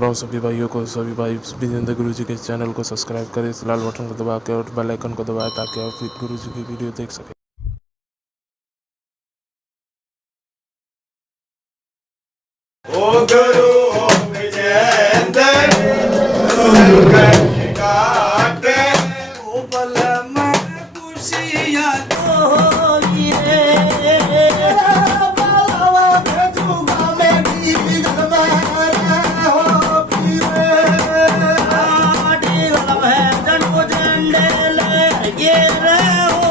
राम सभी भाइयों को, सभी भाई विजेंद्र गुरु जी के चैनल को सब्सक्राइब करें, इस लाल बटन को दबा के और बेल आइकन को दबाएं ताकि आप गुरु जी की वीडियो देख सकें। ओ गुरु ओ विजेंद्र काटे ओ बल में खुशियां होगी रे बाबा भेजूंगा मैं भी गलवाना हो पीरे आड़ी गलव है जन्म झंडे ले ये रे हो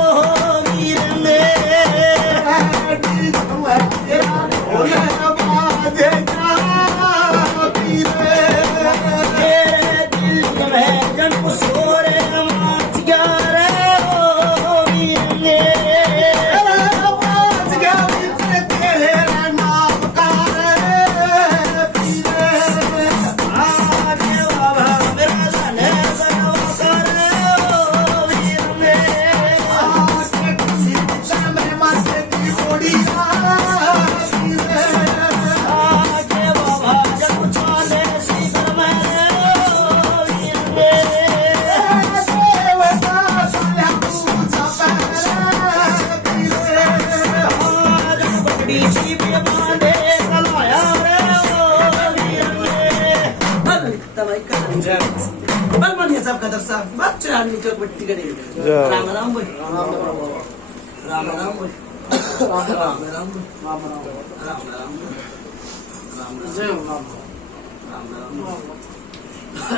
वीर मेरे आड़ी गलव है ओ ये बाजे सब कदर साहब बच्चे आदमी को बट्टी करेंगे राम राम बोल राम राम बोल राम राम राम राम राम जय राम राम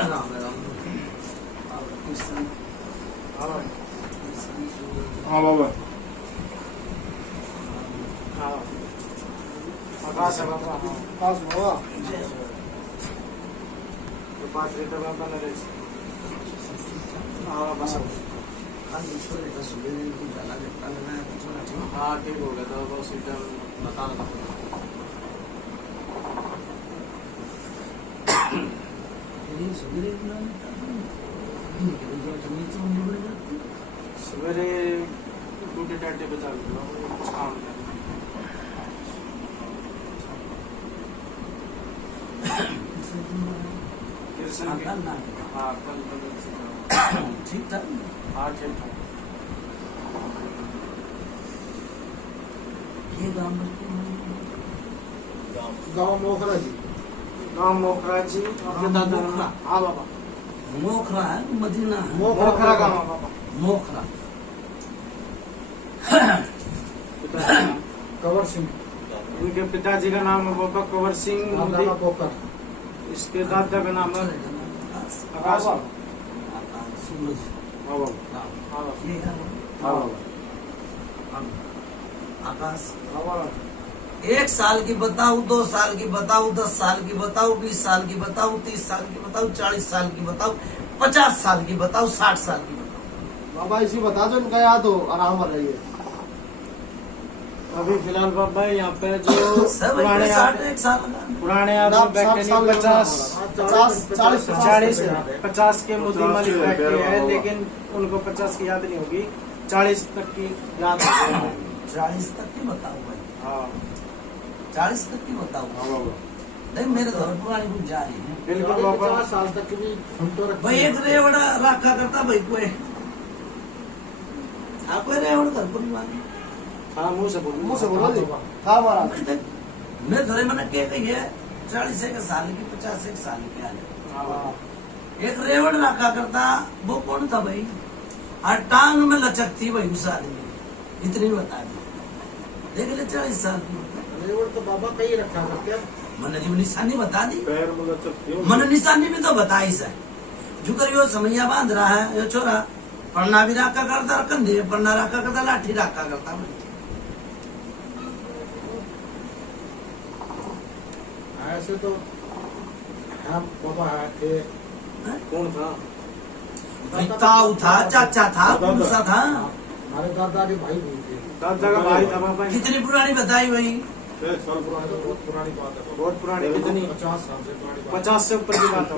राम राम हाँ बाबा हाँ आकाश है बाबा आकाश बाबा 5 लीटर बाबा नरेश हाँ बस हाँ ठीक हो गया था बस इधर बता सवेरे टूटे टाटे बचा लो हाँ ठीक था हाँ ठीक था ये गाँव मोखरा जी आपके दादा हाँ बाबा मोखरा है मदीना है मोखरा गाँव बाबा मोखरा कंवर सिंह इनके पिताजी का नाम है बाबा कंवर सिंह इसके दादा का नाम है आकाश आकाश 1 साल की बताऊं 2 साल की बताऊं 10 साल की बताऊं 20 साल की बताऊं 30 साल की बताऊं 40 साल की बताऊं 50 साल की बताऊं 60 साल की बताऊं बाबा इसी बता दो इनका याद हो आराम रहिए। अभी फिलहाल बाबा यहाँ पे जो पुराने आदमी 50 के मोदी मालिक बैठे हैं लेकिन उनको 50 की याद नहीं होगी 40 तक की याद 40 तक की बताओ भाई हाँ 40 तक की बताओ हाँ नहीं मेरे घर पुरानी कुछ जा रही है बिल्कुल बाबा 50 साल तक की भी भाई एक रेवड़ा रखा करता भाई कोई आपको रेवड़ घर पर हाँ मुँह से बोलो हाँ महाराज मैं थोड़े मैंने क्या कही है 40 साल की 50 साल की आले एक रेवड़ रखा करता वो कौन था भाई और टांग में लचक थी भाई उस आदमी इतनी बता दी देख ले 40 साल की रेवड़ तो बाबा कहीं रखा करते मैंने जी निशानी बता दी मैंने निशानी भी तो बताई सर जो करियो समैया बांध रहा है ये छोरा पढ़ना भी रखा करता कंधे पढ़ना रखा करता लाठी रखा करता भाई ऐसे तो हम बाबा थे कौन था ताऊ था चाचा था कौन सा था हमारे दादा के भाई थे दादा का भाई था बाबा कितनी पुरानी बताई भाई 6 साल पुरानी तो बहुत पुरानी बात है बहुत पुरानी कितनी 50 साल से पुरानी 50 से ऊपर की बात है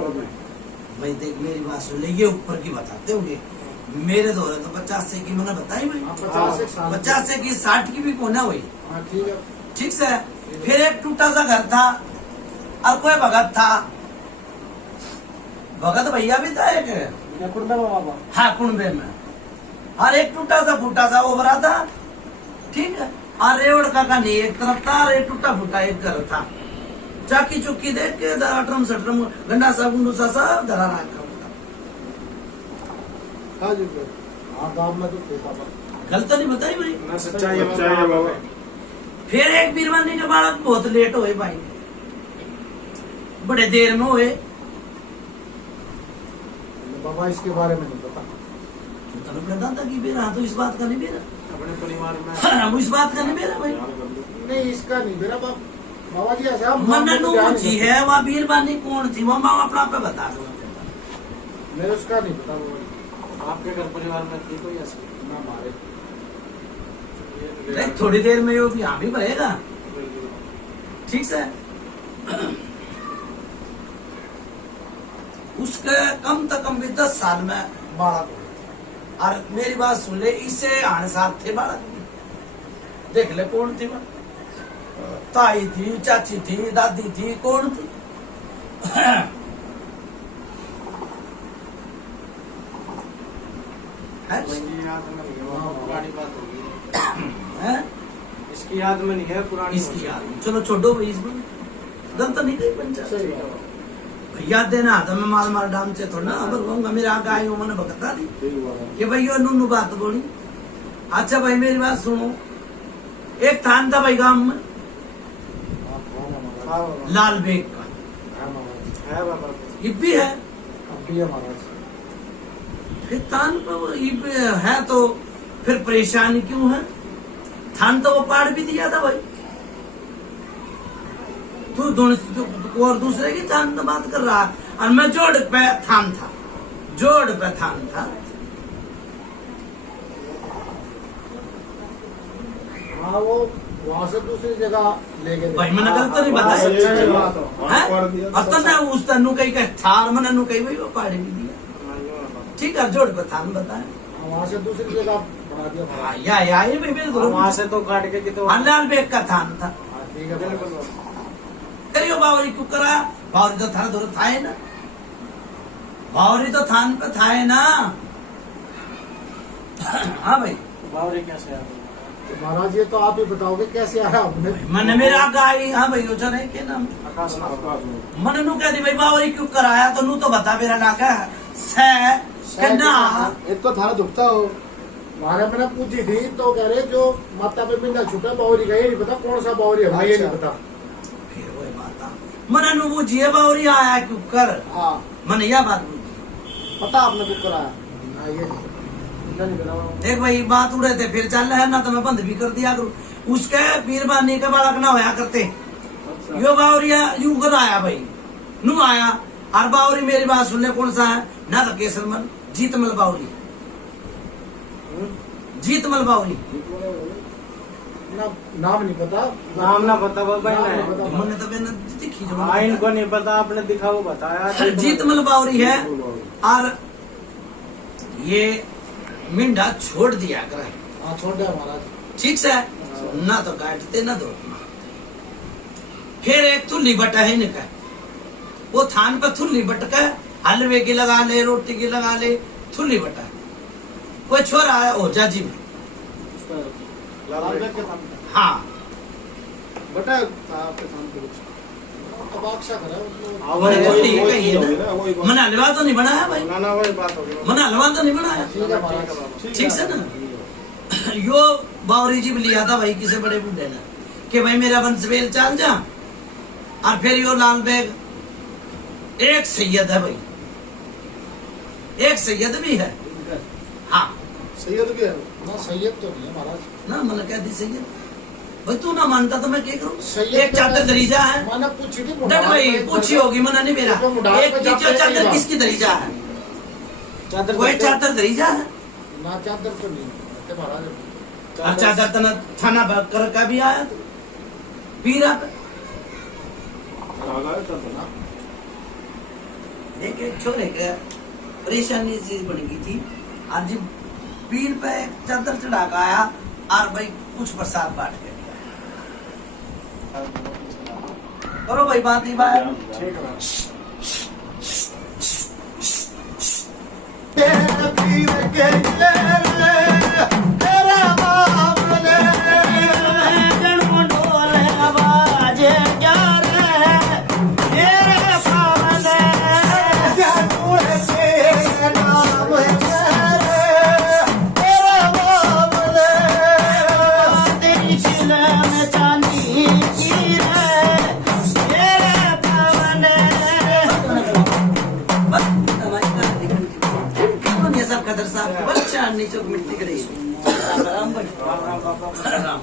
भाई देख मेरी बात सुन ले ये ऊपर की बताते होंगे मेरे दौरे तो 50 से की मैंने बताई भाई 50 से की 60 की भी कोना हुई ठीक से फिर एक टूटा सा घर था और कोई भगत था भगत भैया भी था एक, कुंडा बाबा हाँ कुंडे में, और एक टूटा सा फूटा सा ओबरा था, ठीक है। और रेवड़ का कहानी एक तरफ था और एक टूटा फूटा एक घर था। चाकी चुक्की देख के अटरम सटरम गंडा सा गुंडू सा सब धरा रखा। हाँ जी हाँ गाँव में तो खेता था। गलत तो नहीं बताई भाई। ना सच्चाई है बाबा। फिर एक बीरवानी के बालक बहुत लेट हुए भाई, बड़े देर में हुए। बाबा इसके बारे में नहीं पता। अपने दादा की बेरा, तो इस बात का नहीं बेरा, अपने परिवार में वो इस बात का नहीं बेरा भाई। नहीं इसका नहीं मेरा बाबा जी ऐसा मननू जी है वहाँ बीरवानी कौन थी, वो माँ अपना पे बता दो। मेरे उसका नहीं पता बाबा जी। आपके घर परिवार में थी कोई ऐसी? ना हमारे थोड़ी देर में वो भी भी बढ़ेगा, ठीक से। उसके कम से कम भी 10 साल में बालक हो। और मेरी बात सुन ले, इससे 8 साल थे बालक, देख ले कौन थी वो, ताई थी, चाची थी, दादी थी, कौन थी? पुरानी बात होगी। है? इसकी याद में नहीं है पुरानी। इसकी याद में। चलो छोड़ो भाई, इसमें गलत नहीं कही पंचायत भैया देना था। मैं माल माल डाम से थोड़ा अबर कहूंगा, मेरे आगे आई मैंने बता दी कि भैया नूनू बात बोली। अच्छा भाई मेरी बात सुनो, एक थान था भाई गांव में लाल बेग का, है बाबा। ये भी है। महाराज फिर थान पर ये है तो फिर परेशानी क्यों है? थान तो वो पाड़ भी दिया था भाई, तू और दूसरे की थान तो बात कर रहा, और मैं जोड़ पे थान था, जोड़ पे थान था। हाँ वो वहाँ से दूसरी जगह ले गए भाई मैंने गलत तो नहीं बताया, और तन्ने उस तन्नू कहीं का थार मैंने नु कहीं भाई वो पाड़ भी दिया, ठीक है। जोड़ पे थान बताया, वहाँ से दूसरी जगह बना दिया। हाँ, या ये भाई मेरे वहाँ से तो काट के तो लाल बेग का थान था। ठीक है बिल्कुल। करियो बावरी क्यों करा? बावरी तो थाना दूर था ना, बावरी तो थान पे था ना। हाँ भाई बावरी कैसे आया? तो महाराज ये तो आप ही बताओगे कैसे आया आपने? मैंने मेरा गाय, हाँ भाई उधर है के नाम आकाश मन नू कहती भाई बावरी क्यों कराया, तो नू तो बता मेरा लागा ना। एक तो थारा दुखता हो। हमारे मैंने पूछी थी तो कह रहे जो माता पे मिंडा छुपा बावरी का, ये नहीं पता कौन सा बावरी है, ये नहीं पता। फिर वही बात मन नू पूछिए बावरी आया क्यों कर, हाँ मन यह बात पूछी। पता आपने बुक कराया? ये नहीं पता। देख भाई बात उड़े थे फिर चल रहे ना, तो मैं बंद भी कर दिया करूँ। उसके बीरबानी के बालक ना होया करते, यो बावरिया यूं कर आया भाई, नू आया। और बावरी मेरी बात सुनने कौन सा है ना, तो केसरमल जीतमल बावरी, जीतमल बावरी नाम नहीं पता। नाम ना पता बाबा मैंने तो मैंने दिखी जो इनको नहीं पता, आपने दिखा वो बताया। जीतमल बावरी है। और ये मिंडा छोड़ दिया कर, हाँ छोड़ दिया महाराज, ठीक से, ना तो काटते ना दो। फिर एक थुल्ली बटा है इनका, वो थान पे थुल्ली बटका, हलवे की लगा ले, रोटी की लगा ले, थुल्ली बटा। कोई छोरा है ओ जाजी में, हाँ बटा आपके सामने अब आक्षा करा मैंने थुल्ली कही है ना, मैंने हलवा तो नहीं बनाया भाई, ना वही बात होगी। मैंने हलवा तो नहीं बनाया, ठीक से ना। यो बावरी जी लिया था भाई किसी बड़े बूढ़े ने कि भाई मेरा वंशवेल चल जा। और फिर यो लाल बेग एक सैयद है भाई, एक सैयद भी है, हाँ सैयद भी है ना? सैयद तो नहीं है महाराज ना, मैंने कह दी सैयद भाई, तू ना मानता तो मैं क्या करूं। सैयद एक चादर दरीजा है, मैंने पूछी थी डट भाई पूछी होगी, मना नहीं मेरा। एक जो चादर किसकी दरीजा है, कोई चादर दरीजा है ना? चादर तो नहीं महाराज। और चादर तना थाना कर का भी आया तो पीरा पे एक छोरे का परेशानी से बन गई थी। आज जब पीर पे चादर चढ़ा के आया और भाई कुछ प्रसाद बांट के दिया। करो भाई बात ही बात। हैदर साहब के बच्चा नीचे को मिट्टी के रही राम भाई राम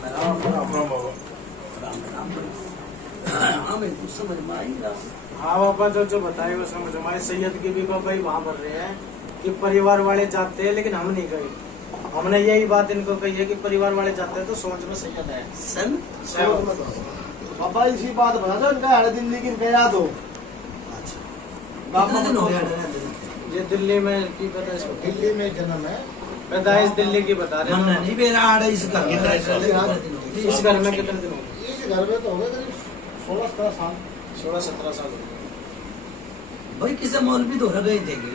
हाँ मैं कुछ समझ में आई हाँ बाबा जो बताए वो समझ में आए। सैयद की भी बाबा ही वहाँ बोल रहे हैं कि परिवार वाले जाते हैं लेकिन हम नहीं गए। हमने यही बात इनको कही है कि परिवार वाले जाते हैं तो सोच में सैयद है सन बाबा इसी बात बता दो इनका है दिल्ली की इनका याद हो। कितने दिन हो गया ये दिल्ली में की पता इसको दिल्ली में जन्म है। पैदाइश दिल्ली की बता रहे मन हैं। नहीं बेरा आ रहा इस घर में इस घर में कितने दिन हो गए? इस घर में तो हो गए करीब 16-17 साल। 16-17 साल हो गए। भाई किसे मौलवी धोरा गए थे कि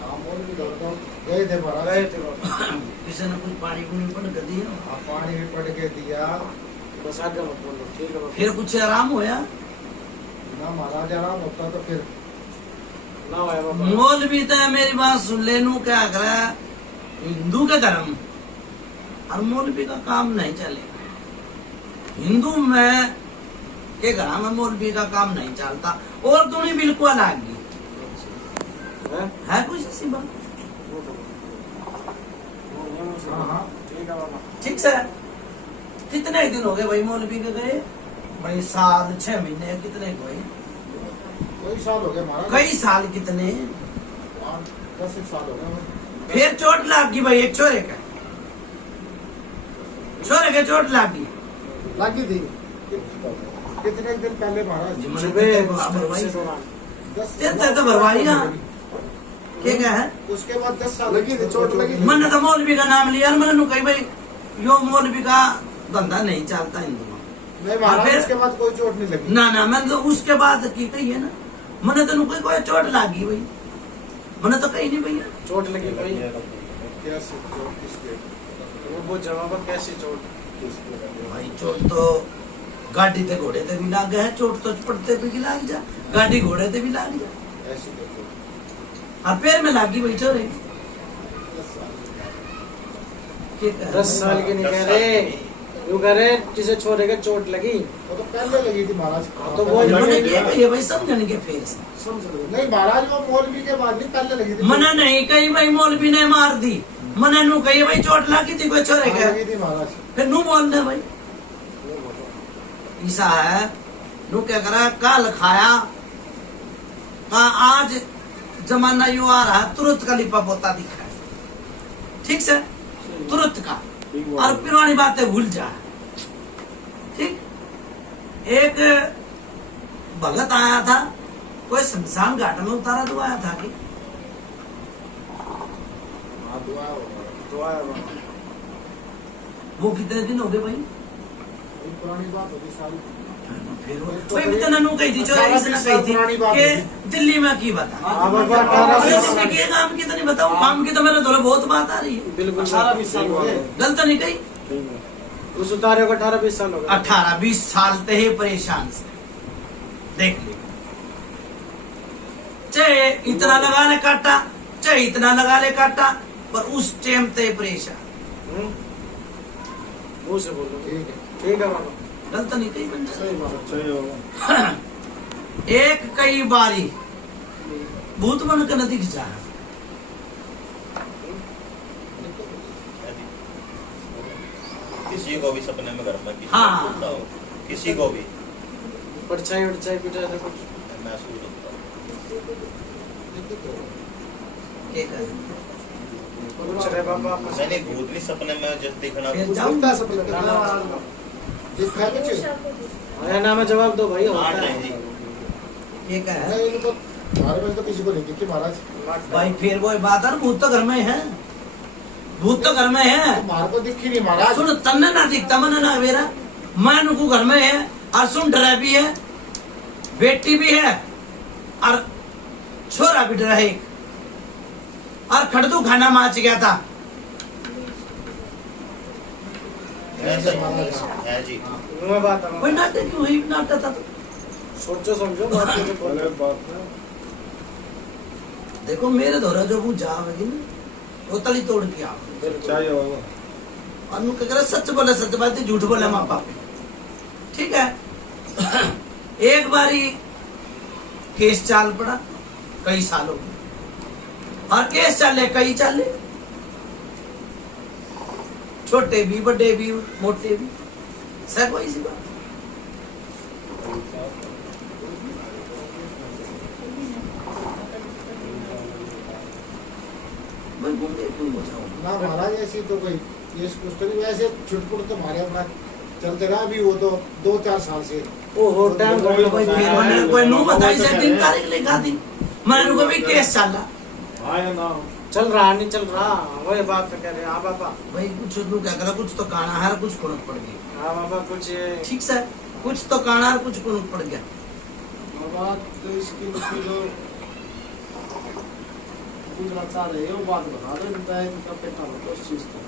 हाँ मोल भी दौड़ दौड़ गए थे महाराज। गए थे बाबा। किसी ने कुछ पानी पुनी पड़ कर दिया हाँ, पानी भी पड़ के दिया बस आगे मत बोलो ठीक है बाबा। फिर कुछ आराम होया ना महाराज आराम होता तो फिर ना आया बाबा। मौलवी तो मेरी बात सुन ले नू क्या कर हिंदू के धर्म और मौलवी का काम नहीं चलेगा। हिंदू में के घर में मौलवी का काम नहीं चलता और तुम्हें बिल्कुल अलग हैं? है कुछ ऐसी बात हाँ हाँ ठीक है बाबा। ठीक से कितने दिन हो गए भाई मौलवी के गए भाई साल 6 महीने कितने गए कई साल हो गए महाराज। कई साल कितने 10 साल हो गए। फिर चोट लाग गई भाई एक छोरे का छोरे के चोट लाग गई लगी थी कितने दिन पहले महाराज। तेरे तो भरवाई ना क्या है उसके बाद 10 साल लगी थी चोट लगी थी। मैंने तो मौलवी का नाम लिया और मैंने कही भाई यो मौलवी का धंधा नहीं चलता हिंदू में। नहीं महाराज फिर- उसके बाद कोई चोट नहीं लगी। ना मैंने तो उसके बाद की कही है ना मैंने तो कोई चोट लागी भाई मैंने तो कही नहीं भैया चोट लगी भाई। कैसे चोट किसके वो जवाब कैसी चोट? भाई चोट तो गाड़ी ते घोड़े ते भी लाग है चोट तो पड़ते पे भी लाग जा गाड़ी घोड़े ते भी लाग जा ऐसी तो चोट और पैर में लागी भाई छोरे 10 साल की नहीं कह रहे यूँ कह रहे किसे छोरे के चोट लगी वो तो पहले लगी थी महाराज। तो वो मैंने क्या कही भाई समझने के फिर से नहीं महाराज वो मौलवी के बाद नहीं पहले लगी थी। मना नहीं कही भाई मौलवी ने मार दी मना नू कही भाई चोट लागी थी कोई छोरे हाँ, के लगी थी महाराज। फिर नू बोल दे भाई ऐसा है नू क्या करा कल खाया का आज जमाना यू आ रहा है तुरंत का लिपा पोता दिखा है ठीक से तुरंत का और पुरानी बातें भूल जा ठीक एक भगत आया था कोई शमशान घाट में उतारा तो आया था कि हाँ, दुआ होगा। दुआ है बाबा। वो कितने दिन हो गए भाई ये पुरानी बात होगी सारी। फिर कोई भी तो ननू कही थी जो इसने कही थी पुरानी बात कि होगी। दिल्ली में की बता हाँ बाबा 18 साल के काम की तो नहीं बताऊं काम की तो मेरे थोड़ा बहुत बात आ रही है बिल्कुल 18-20 साल हो गए। गलत नहीं कही उस उतारे को 18-20 साल हो गए। 18-20 साल ते ही परेशान से देख ले चाहे इतना लगा ले काटा चाहे इतना लगा ले काटा पर उस टाइम ते परेशान हम्म? मुंह से बोलो ठीक है ठीक है बाबा। गलत नहीं कही बंदा सही बात सही होगा। एक कई बारी भूत बन के नदी खिंचा है किसी को भी सपने में घर में किसी हाँ। को होता हो, किसी को भी परछाई उड़छाई कुछ ऐसा कुछ महसूस होता हो। क्या करे? पूछ रहे बाबा आपस में। मैंने भूत भी सपने में जब देखना फिर कुछ जाऊं दिखता है सपने में। दिखता है कुछ अरे ना में जवाब दो भाई होता हाँ है। नहीं जी ये कह नहीं इनको हमारे में तो किसी को नहीं दिखी महाराज। भाई फिर वो बात है ना, भूत तो घर में है भूत तो घर में है हमारे को दिखी नहीं महाराज। सुन तन्ने ना दिखता मन ना मेरा मैं नुकू घर में है और सुन डरा भी है बेटी भी है और छोरा भी डरा है और खड़दू खाना माच गया था ऐसा है जी। मुंह में बात है। कोई नाटक क्यों हुई नाटक था तो सोचो समझो बात को जो बोलो। देखो मेरे दौरा जो वो जावेगी ना वो तली तोड़ के आओ और नु क्या करे सच बोले सच बात झूठ बोले माँ बाप ठीक है एक बारी केस चाल पड़ा कई सालों में और केस चले कई चले, छोटे भी बड़े भी मोटे भी, सब कोई सी बात। ना महाराज ऐसी तो कोई केस कुछ तो नहीं, वैसे छुटपुट तो हमारे अपना चलते रहा अभी, वो तो 2-4 साल से। ओहो टाइम कोई नु बताई से दिन तारीख लिखा दी, मैंने को भी केस चला चल रहा नहीं चल रहा, वही बात तो कह रहे हैं। हाँ बाबा भाई कुछ नु क्या करा, कुछ तो काना है कुछ कुनक पड़ गई। हाँ बाबा कुछ ठीक से कुछ तो काना है कुछ कुनक पड़ गया। बात तो इसकी जो पूछना चाह रहे हो बात बता दो, इनका इनका पेटा हो उस चीज को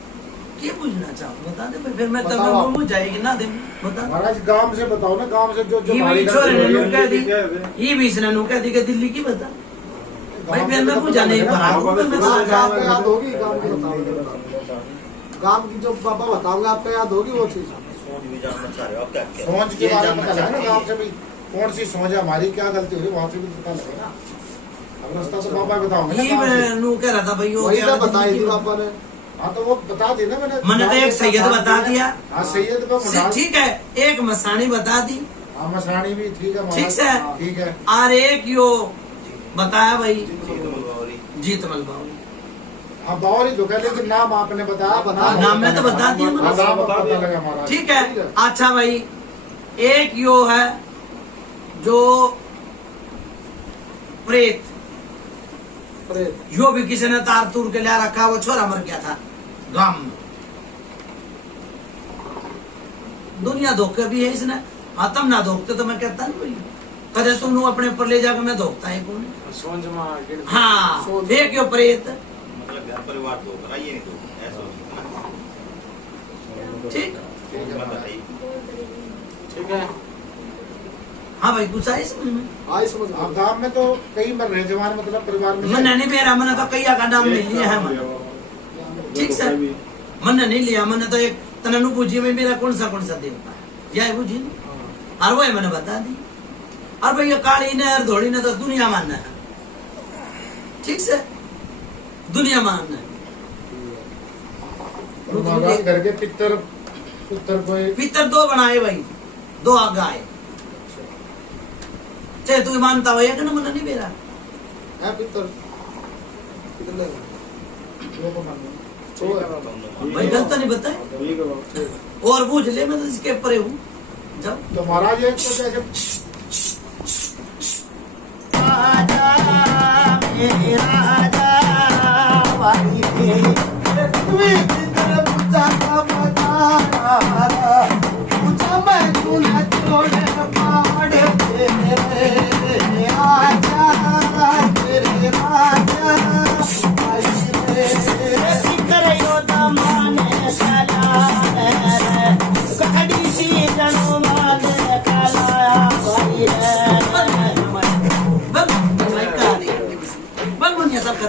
क्या पूछना चाहो बता दे, फिर मैं तब बताओ। मुझ जाएगी ना दे बता। महाराज गांव से बताओ ना, गांव से जो ये हमारी भी छोरे ने नु कह दी, गांव ये भी इसने नु कह दी कि दिल्ली की बता भाई, फिर मैं पूछा नहीं पड़ा मैं आपको याद होगी गांव की, बताओ गांव की जो बाबा बताऊंगा आपको याद होगी वो चीज। सोच भी जानना चाह रहे हो आप, क्या क्या सोच के बारे में पता है ना, गांव से भी कौन सी सोच है हमारी, क्या गलती हुई वहाँ से भी पता लगेगा। अब रास्ता तो बाबा बताओगे ना ये गांव से। मैं नु कह रहा था भाई, वही तो बताई थी पापा ने। हाँ तो वो बता दी ना मैंने तो एक सैयद बता दिया। हाँ सैयद को मुराद, ठीक है, एक मसानी बता दी, हाँ मसरानी भी ठीक है ठीक से। ठीक है। और एक यो बताया भाई जीतमल बावली। जीतमल बाबू। हाँ बावली तो कह, लेकिन नाम आपने बताया बना, नाम में तो बता दिया हाँ, मैंने। नाम पता लगा महाराज। ठीक है अच्छा भाई, एक यो है जो प्रेत, यो भी किसी ने तार तूर के लिया रखा, वो छोरा मर गया था गांव में। दुनिया धोखे भी है इसने, हाँ तम ना धोखते तो मैं कहता नहीं भाई, कदे तुम अपने ऊपर ले जाकर मैं धोखता है कौन। सोच में हाँ एक यो प्रेत, मतलब घर परिवार तो कराइए नहीं तो ऐसा ठीक बताइए। ठीक है। हाँ भाई कुछ आई समझ में। आई समझ। अब गांव में तो कई मर रहे जवान, मतलब परिवार में मन नहीं मेरा, मैंने तो कई का नाम नहीं लिया है मन, ठीक सर मन नहीं लिया, मैंने तो एक तननु पूजी में मेरा कौन सा देवता है यह पूजी, और वो मैंने बता दी। और भाई ये काली ने और धोड़ी ने तो दुनिया मानना है, ठीक से दुनिया मानना है। महाराज घर के पितर पुत्र कोई पितर दो बनाए भाई, दो गाय, चाहे तू मानता हो कि ना मन नहीं मेरा है पितर कितने वो को मानो भाई गलत नहीं बताए, और पूछ ले मैं तो इसके परे हूँ जब। तो महाराज एक तो जैसे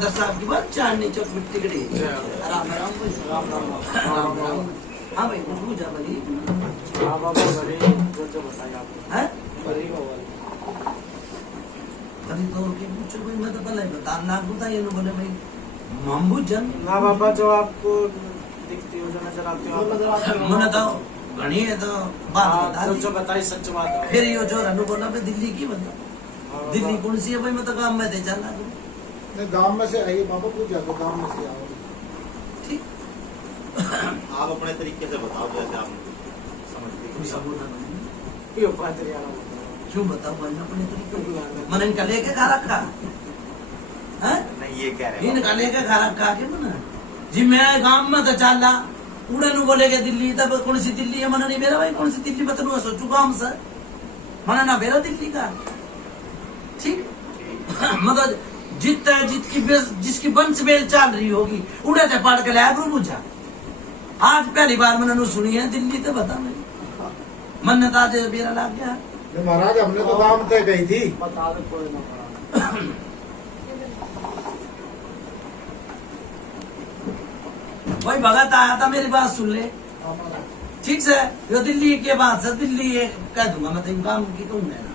साहब की बात चांदनी चौक मिट्टी कड़ी राम राम राम राम। हाँ भाई कुछ पूछा भली। हाँ बाबा भरी जो बताया आपने। हैं भरी बाबा भली तो के पूछो भाई, मैं तो पहले बता ना दूँ था ये लोग बोले भाई मामू जन ना बाबा जो आपको दिखती हो जो नजर आती हो मैंने तो घनी है तो बात बता जो दी। जो बताई सच बात है। फिर यो जो रनु बोला भाई दिल्ली की बता, दिल्ली कौन सी है भाई, मैं तो काम में दे चला दूँ गांव में से आइए बाबा पूछ जाते गांव में से आओ। ठीक आप अपने तरीके से बताओ जैसे आप समझते कोई हैं। सबूत नहीं, पियो पादरी आना क्यों बताओ भाई अपने तरीके मन इनका लेके खा रखा है, नहीं ये कह रहे हैं इनका लेके खा रखा के मन जी मैं गांव में तो चला उड़े नु बोले के दिल्ली, तब कौन सी दिल्ली है मन नहीं मेरा भाई, कौन सी दिल्ली बता सोचू गांव से मन ना मेरा दिल्ली का, ठीक मतलब जिसकी वंश बेल चल रही होगी उड़े थे पढ़ के लाया बुझा। आज पहली बार मैंने सुनी है दिल्ली, तो बता नहीं मन ने आज मेरा लाग गया। ये महाराज हमने तो गांव तय गई थी। बता दे कोई ना। वही भगत आया था मेरी बात सुन ले, ठीक से यो दिल्ली के बाद से दिल्ली कह दूंगा मैं तेरे काम की कहूँ ना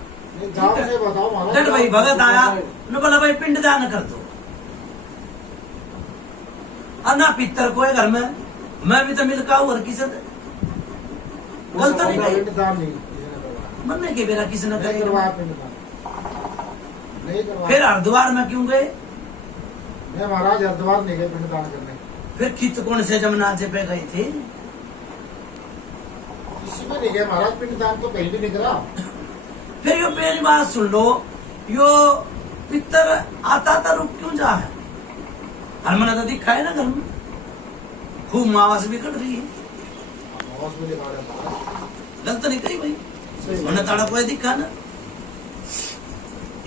गांव से बताओ महाराज। डट भाई भगत आया न बोला भाई पिंड दान कर दो, और ना पितर को है घर में, मैं भी तो मिलका हूँ हर किसी से। गलत नहीं भाई, पिंडदान नहीं किसी ने करवाया। मरने के बेरा किसी ने नहीं करवाया पिंडदान, नहीं करवाया। फिर हरिद्वार में क्यों गए? मैं महाराज हरिद्वार नहीं गए पिंडदान करने। फिर खित कौन से जमुना से पे गए थे? किसी में नहीं गए महाराज, पिंडदान तो कहीं भी नहीं करा। फिर यो मेरी बात सुन लो, यो पितर आता था रुक क्यों जा है? हरमना तो दिखा है ना घर में, खूब मावास भी कट रही है। मौज में दिखा रहे हैं महाराज। गलत नहीं कही भाई, सही मैंने ताड़ा कोई दिखा ना।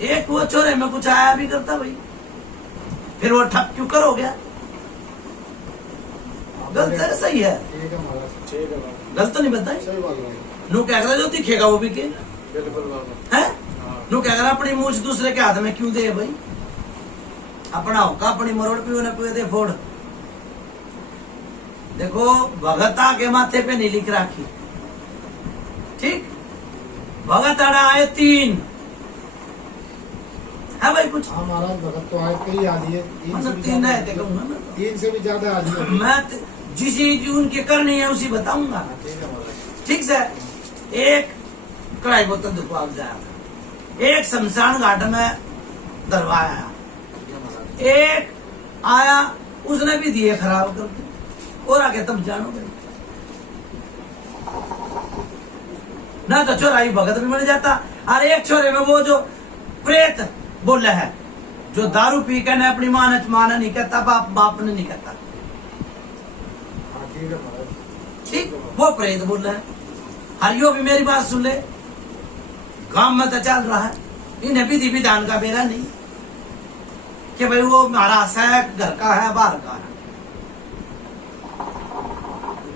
एक वो छोरे में कुछ आया भी करता भाई, फिर वो ठप क्यों कर हो गया? गलत है सही है? ठीक है महाराज, ठीक है बाबा, गलत नहीं बताई। सही बात है। नू क्या कर जो दिखेगा वो भी के बिल्कुल बाबा। है, नू क्या कर अपनी मूछ दूसरे के हाथ में क्यों दे भाई? अपना होगा अपनी मरोड़ पियो ने पियो दे फोड़। देखो भगता के माथे पे नहीं लिख राखी, ठीक? भगत अड़ा आए 3 है भाई कुछ, हाँ महाराज, भगत तो आए कई आदि है, मतलब 3 है देखूंगा मैं तो। 3 से भी ज्यादा आदि है। मैं जिस उनके करनी है उसी बताऊंगा, ठीक है महाराज। ठीक से। एक कढ़ाई बोतल दुखवाग जाया था, एक शमशान घाट में दरवाया, एक आया उसने भी दिए खराब करके, और आगे तब जानो भाई ना तो चोराई भगत भी बन जाता। और एक छोरे में वो जो प्रेत बोले है, जो दारू पी के ने अपनी माँ ने नहीं कहता, बाप ने नहीं कहता, हाँ ठीक है महाराज। ठीक? वो प्रेत बोल रहा है। हरियो भी मेरी बात सुन ले, गांव में तो चल रहा है, इन्हें विधि विधान का बेरा नहीं कि भाई वो महाराज है, घर का है, बाहर का है।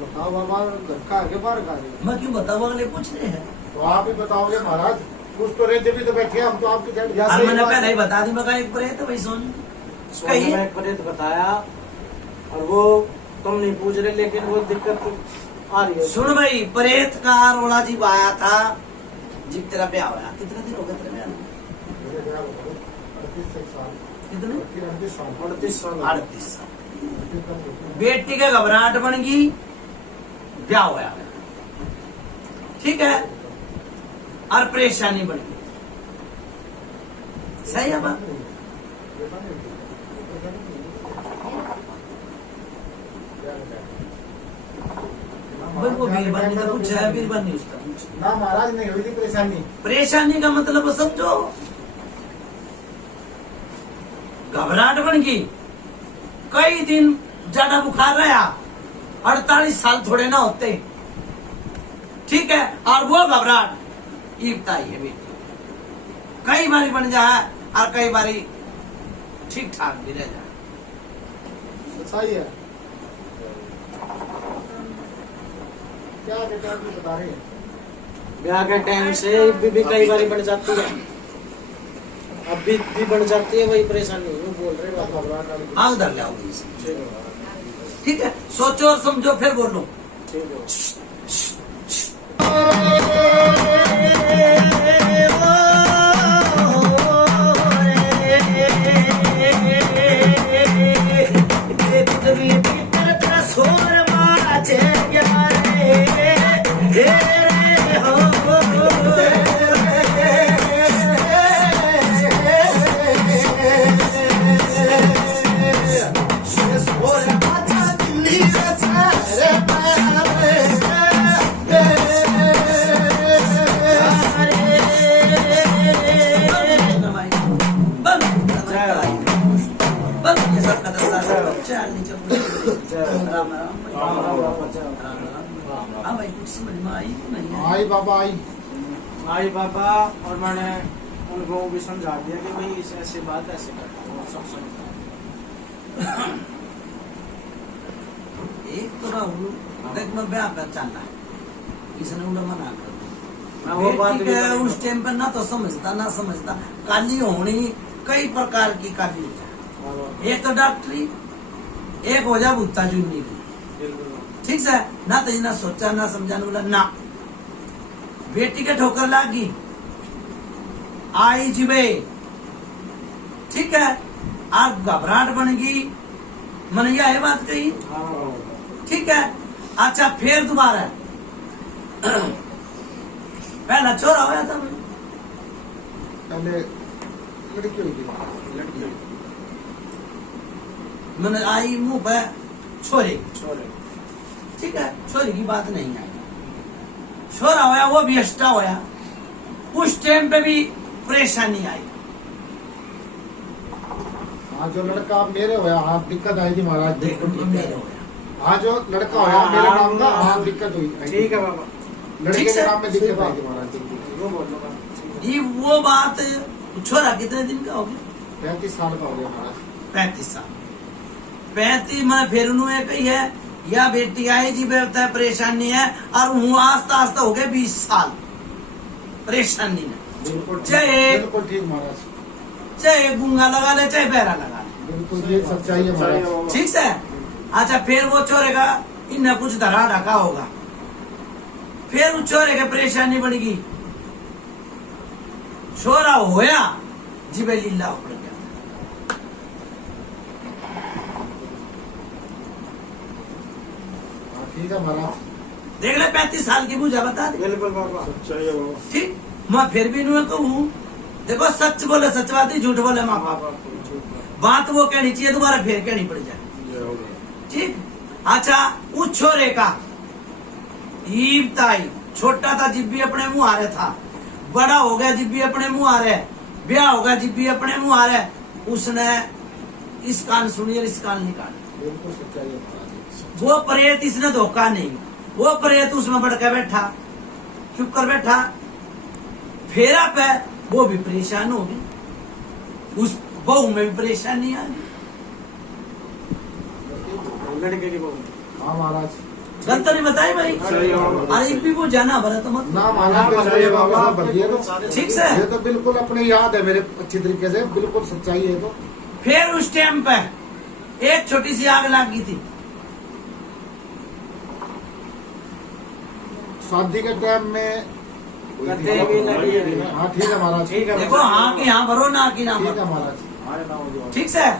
बताओ बाबा, घर का आगे बाहर का है? मैं क्यों बताऊँ, अगले पूछ रहे हैं। तो आप ही बताओगे महाराज, कुछ तो रहते भी तो बैठे हैं, हम तो आपकी साइड जा। और मैंने पहले ही बता दी, मैं एक प्रेत भाई सोन सोने में एक प्रेत बताया, और वो तुम नहीं पूछ रहे, लेकिन वो दिक्कत आ रही है। सुन भाई, प्रेत का रोड़ा जी आया था जब तेरा ब्याह हुआ। कितने दिन हो गए तेरे ब्याह में? 38 साल। कितने? 38 साल। 38 साल। 38 साल। बेटी के घबराहट बन गई, ब्याह होया, ठीक है, और परेशानी बढ़ गई। सही है बात? भाई वो बीरबल का कुछ है, बीरबल नहीं उसका कुछ। ना महाराज, नहीं हुई थी परेशानी। परेशानी का मतलब समझो, घबराहट बन गई, कई दिन ज्यादा बुखार रहा, 48 साल थोड़े ना होते, ठीक है। और वो घबराहट ईपता ही है बेटी, कई बारी बन जाए और कई बारी ठीक ठाक भी रह जाए। सही है। क्या बेटा आप बता रहे हैं? ब्याह के टाइम से भी कई बारी बढ़ जाती है, अब भी बढ़ जाती है, वही परेशानी वो बोल रहे हैं। घबराहट वाली। आग धर लिया होगी इसे। ठीक है, ठीक है, सोचो और समझो फिर बोलो। ठीक है। हाँ भाई, कुछ समझ में आई नहीं? आई बाबा आई। आई बाबा, और मैंने उनको भी समझा दिया कि भाई इस ऐसी बात ऐसे करते हो, सब समझता है। एक तो राहुल देख, मैं ब्याह कर चलना है, इसने उन्हें मना कर मैं वो बात बेटी भी के करूंगा। उस टाइम पर ना तो समझता ना समझता, काली होनी कई प्रकार की काली हो जाए, एक तो डॉक्टरी, एक हो जाए भुत्ता जुन्नी की, बिल्कुल। ठीक है ना, तो ना सोचा ना समझा बोला ना, बेटी के ठोकर लागी आई जिबे, ठीक है, आप घबराहट बन गई, मैंने यह बात कही, ठीक है। अच्छा फिर दोबारा पहला छोरा होया था, पहले लड़की हुई थी, लड़की मैंने आई मुंह पे छोरे, ठीक है, छोरी की बात नहीं आई। छोरा होया वो भी एक्स्ट्रा होया, उस टाइम पे भी परेशानी आई। हाँ जो लड़का मेरे होया, हाँ दिक्कत आई थी महाराज। देखो मेरे होया, हाँ जो लड़का होया मेरे नाम का, हाँ दिक्कत हुई। ठीक है बाबा, लड़के ठीक के है। नाम में दिक्कत आई थी महाराज। वो बोलो। ये वो बात, छोरा कितने दिन का हो गया? 35 साल का हो गया महाराज। 35 साल। 35 में फिर उन्होंने कही है या बेटी आई जी बेटा परेशानी है, और हूँ आस्ता आस्ता हो गए 20 साल परेशानी में। बिल्कुल ठीक, चाहे बिल्कुल ठीक महाराज, चाहे गुंगा लगा ले चाहे बहरा लगा ले, बिल्कुल ये सच्चाई है महाराज। ठीक है। अच्छा फिर वो छोरे का इन्हें कुछ धरा ढका होगा, फिर उस छोरे के परेशानी बढ़ेगी। छोरा होया जिबे लीला पड़ गया। हाँ ठीक है महाराज, देख ले 35 साल की बुझा बता दे, बिल्कुल बाबा, सच्चाई है बाबा। ठीक। मैं फिर भी इन्हें कहूँ, देखो सच बोले सच बात ही, झूठ बोले माँ बाप। बात वो कहनी चाहिए, दोबारा फिर कहनी पड़ जाए, ठीक। अच्छा उस छोरे का ईब ताई छोटा था जिब भी अपने मुंह आ रहा था, बड़ा हो गया जिब भी अपने मुंह आ रहा है, ब्याह होगा जिब भी अपने मुंह आ रहा है। उसने इस कान सुनी और इस कान निकाल, बिल्कुल सच्चाई है महाराज। वो प्रेत इसने धोखा नहीं, वो प्रेत उसमें बढ़ के बैठा, चुप कर बैठा। फेरा पे वो भी परेशान हो गई, उस बहू में भी परेशानी आ गई। लड़के की बहू। हाँ महाराज, गलत नहीं बताई भाई, सही है बाबा। अरे एक भी वो जाना भरा तो मत। ना महाराज बिल्कुल ये बाबा बढ़िया तो, ठीक से। ये तो बिल्कुल अपने याद है मेरे अच्छी तरीके से, बिल्कुल सच्चाई है। तो फिर उस टाइम पे एक छोटी सी आग लगी थी, शादी के टाइम में हुई थी। गद्दे भी लगी है। हाँ ठीक है महाराज, ठीक है देखो हाँ की हाँ भरो, ना की ना ठीक है भरो, महाराज। ठीक से।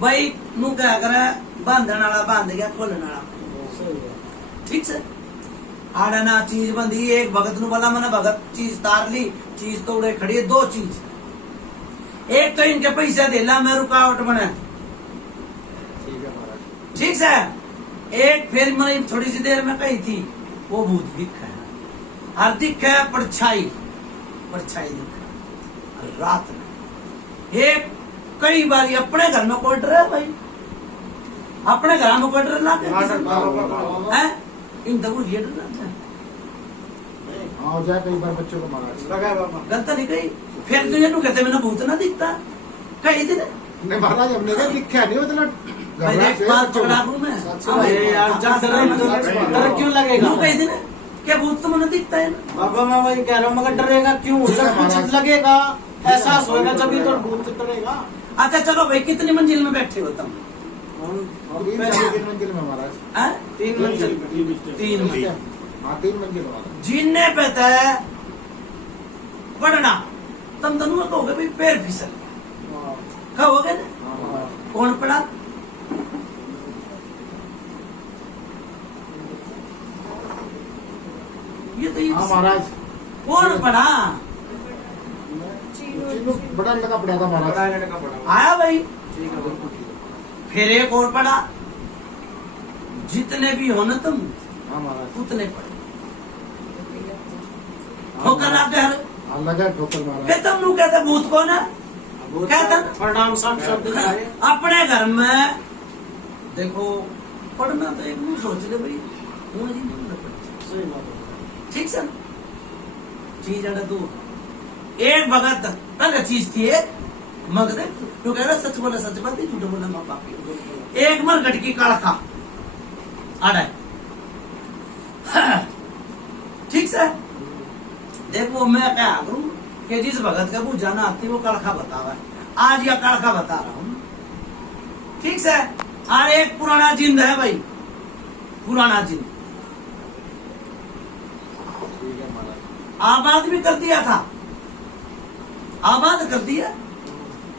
भाई मुंह क्या करे, बांधने वाला बांध गया, खोलने वाला, ठीक से। आड़ा ना चीज बंधी, एक भगत नु बोला मैंने भगत चीज तार ली, चीज तो उड़े खड़ी है। दो चीज, एक तो इनके पैसे देला में रुकावट बने, ठीक है महाराज। ठीक से। एक फिर मैंने थोड़ी सी देर में कही थी, वो भूत दिख है, और दिख है परछाई, परछाई दिख है रात में। एक कई बार अपने घर में कोई डर है भाई, अपने घर में कोई डर ना है, इन दबू ये डर ना हाँ हो जाए कई बार बच्चों को महाराज। लगा बाबा। गलत नहीं कही। फिर तुझे नु कहते मैंने भूत ना दिखता, कही थी ना नहीं महाराज, हमने क्या दिखा नहीं मतलब मैंने एक बार पकड़ा दूं मैं। अरे यार जा डर क्यों लगेगा? नु कही थी ना क्या भूत तो मैंने दिखता है ना। बाबा मैं वही कह रहा हूँ, मगर डरेगा क्यों? ठीक है जब कुछ महाराज। लगेगा, एहसास होगा, जब तो भूत डरेगा। अच्छा चलो भाई, कितनी मंजिल में बैठे हो तुम? 3 मंजिल में महाराज। हैं? 3 मंजिल। 3 मंजिल। हाँ 3 मंजिल महाराज। जीने पे तय पढ़ना, तुम दोनों कहोगे भाई पैर फिसल गया, कहोगे ना। हाँ महाराज। कौन पढ़ा? ये तो हाँ ये महाराज, कौन पढ़ा? चीनू बड़ा लड़का पड़ा था महाराज। बड़ा लड़का बड़ा। आया भाई। ठीक है बिल्कुल ठीक है। फिर एक और पढ़ा, जितने भी हो ना तुम हाँ महाराज। उतने पढ़े, ठोकर आते हर। हाँ लगा ठोकर महाराज। फिर तुम लोग कहते भूत कौन है? भूत कहता का परिणाम सब शब्द दिखाए। अपने घर में देखो, पढ़ना तो एक मुंह सोच ले भाई, मुंह जी नहीं पढ़ना। सही बात है। ठीक से ना? चीज अड़ा दो, एक भगत पहले चीज थी एक मगध, तो कह रहा सच बोला सच बात है, झूठ बोला माँ बाप की। एक मरगट की कड़का अड़ा, ठीक से। देखो मैं क्या करूं कि जिस भगत का वो जाना आती वो कड़का बतावा, आज यह कड़का बता रहा हूं, ठीक से। और एक पुराना जिंद है भाई, पुराना जिंद ठीक है महाराज। आबाद भी कर दिया था, आबाद कर दिया,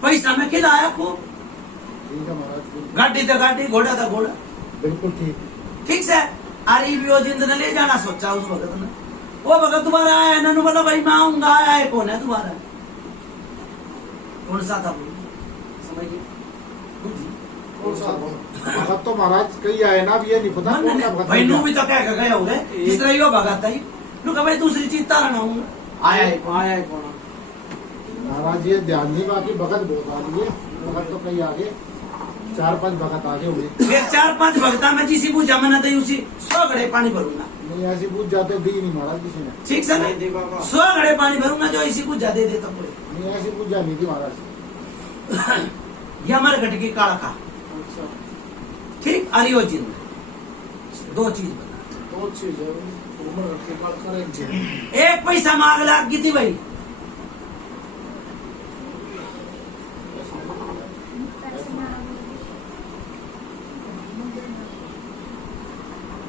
पैसा में खिलाया खूब, ठीक है महाराज, गाड़ी तो गाड़ी, घोड़ा था घोड़ा। बिल्कुल ठीक। ठीक से अरे भी वो जिंद ने ले जाना सोचा उस भगत ने। वो भगत दोबारा आया, ननू बोला भाई मैं आऊंगा, आया है कौन है दोबारा? कौन सा था वो समझिए? कौन सा भगत? तो महाराज कई आए ना, अब ये नहीं पता कौन सा भगत। भाई नू भी तो कह के गए होंगे जिस तरह यो भगत है नू कहा भाई दूसरी चीज तारण आऊंगा, आया है कौन? महाराज ये ध्यान नहीं, बाकी भगत बहुत आ गए, भगत तो कई आगे, 4-5 भगत आगे हुए। फिर 4-5 भगता में जिसी पूजा मैंने दी उसी 100 घड़े पानी भरूंगा। नहीं ऐसी पूछ जाते दी नहीं महाराज किसी ने। ठीक से ना, 100 घड़े पानी भरूंगा जो इसी पूजा दे देता कोई। नहीं ऐसी पूछ जा नहीं थी महाराज। ये हमारे घट की काला का ठीक अरियो जिंद, 2 चीज बता। 2 चीज है, उम्र रखी बात कर, एक चीज। 1 पैसा मांग लाग की थी भाई,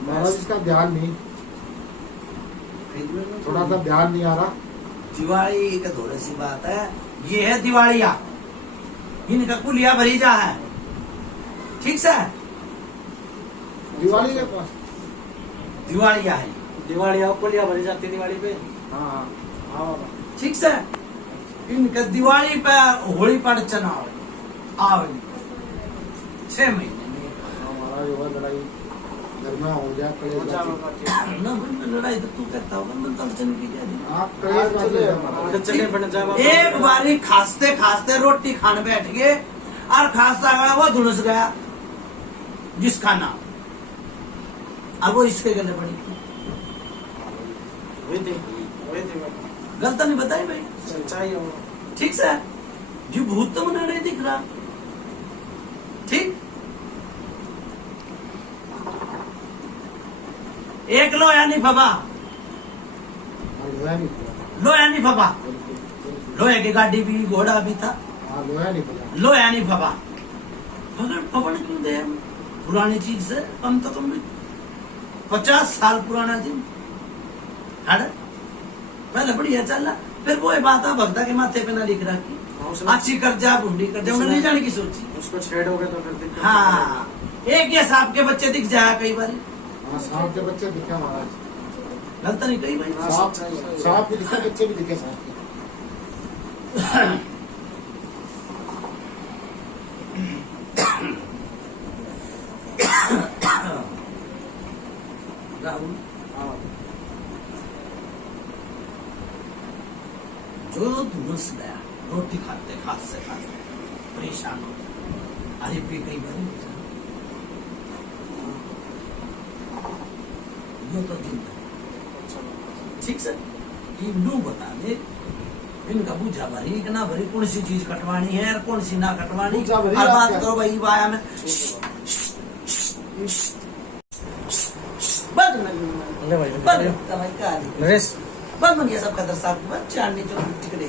महाराज इसका ध्यान नहीं, थोड़ा सा ध्यान नहीं आ रहा। दिवाली का थोड़ी सी बात है, ये है दिवालिया, इनका कुलिया भरी जा है। ठीक से दिवाली के पास दिवालिया है, दिवाली आपको लिया भरी जाती है दिवाली पे। हाँ हाँ हाँ ठीक से इनका दिवाली पे होली पर चुनाव आवे 6 महीने में। महाराज हुआ लड़ाई, घर में हो जाए कलेश बाजी। ना भाई मैं लड़ाई तो तू करता होगा, मैं तड़चन की क्या दी। आप कलेश बाजी है महाराज। चले बन जाए एक बारी खांसते खांसते रोटी खाने बैठ गए और खांसता गया वो धुलस गया जिसका नाम, अब वो इसके गले पड़ी। गलत नहीं बताई भाई, सच्चाई है वो। ठीक से जी भूत तो मना नहीं दिख रहा। ठीक एक लोया नहीं फबा, लोहा नहीं पड़ा, लोया नहीं फबा, लोहे की गाड़ी भी घोड़ा भी था, हाँ लोहा नहीं पड़ा। लोया नहीं फबा। मगर पकड़ क्यों दे हम? पुरानी चीज से कम तो कम 50 साल पुराना दिन है, पहले बढ़िया चल रहा। फिर वो बात है भगता के माथे पे ना लिख रखी, अच्छी कर जा भूडी कर जा, उन्हें नहीं जाने की सोची। उसको छेड़ोगे तो फिर दिक्कत। हाँ एक ये सांप के बच्चे दिख जाए कई बार, हाँ सांप के बच्चे दिखे महाराज, गलत नहीं कही भाई। सांप भी दिखे, बच्चे भी दिखे सांप के। राहुल जो धुलस गया रोटी खाते खाते परेशान हो गया, अरे पे कई बार यो तो दिन ठीक से नू बता दे इनका बुझा भरी कि ना भरी, कौन सी चीज कटवानी है और कौन सी ना कटवानी। बुझा भरी और बात आपका। करो भाई वाया में बंद ले भाई भाई का नरेश बंद बन गया सब खतर साहब बस चांदनी चलो टिकड़े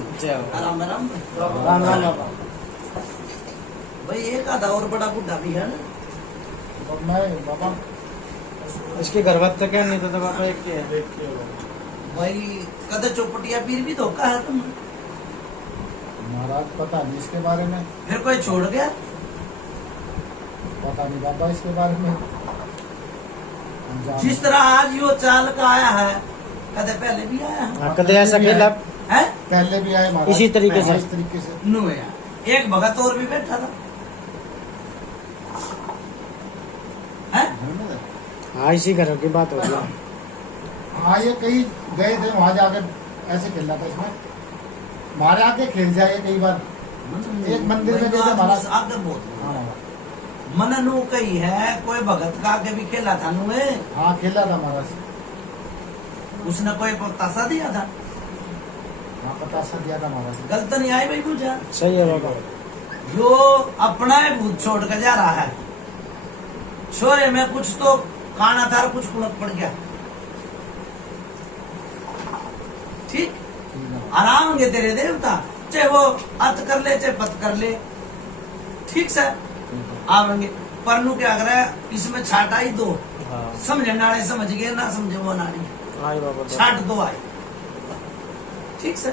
आराम आराम। राम राम बाबा। भाई एक आधा और बड़ा बुढ़ा भी है ना, अब मैं बाबा इसके घर बात तो क्या नहीं था पापा एक के है। भाई कदे चौपटिया पीर भी धोखा है तुम। महाराज पता नहीं इसके बारे में, फिर कोई छोड़ गया पता नहीं बाबा इसके बारे में। जिस तरह आज यो चाल का आया है कदे पहले भी आया है, कदे ऐसा खेला है? पहले भी आए महाराज, इसी तरीके से। हाँ, इस तरीके से। नु है एक भगत और भी बैठा था है? हाँ इसी घर की बात हो रही है। हाँ ये कहीं गए थे वहां जाके ऐसे खेलना था इसमें, हमारे आके खेल जाए कई बार। एक मंदिर में गए थे महाराज। आगे बहुत हाँ मन नु कही है कोई भगत का आगे भी खेला था नु है, हाँ खेला था महाराज। उसने कोई पतासा दिया था, हाँ पतासा दिया था महाराज। गलत नहीं आई भाई पूछा सही है बाबा। जो अपना ही भूत छोड़ कर जा रहा है, छोरे में कुछ तो खाना था और कुछ कुलक पड़ गया। ठीक आराम गे तेरे देवता, चाहे वो अत कर ले चाहे पत कर ले, ठीक से आवेंगे। परनु क्या कर इसमें छाटा ही दो, समझने वाले समझ गए ना समझे वो नानी, हाँ बाबा छाट दो आए। ठीक से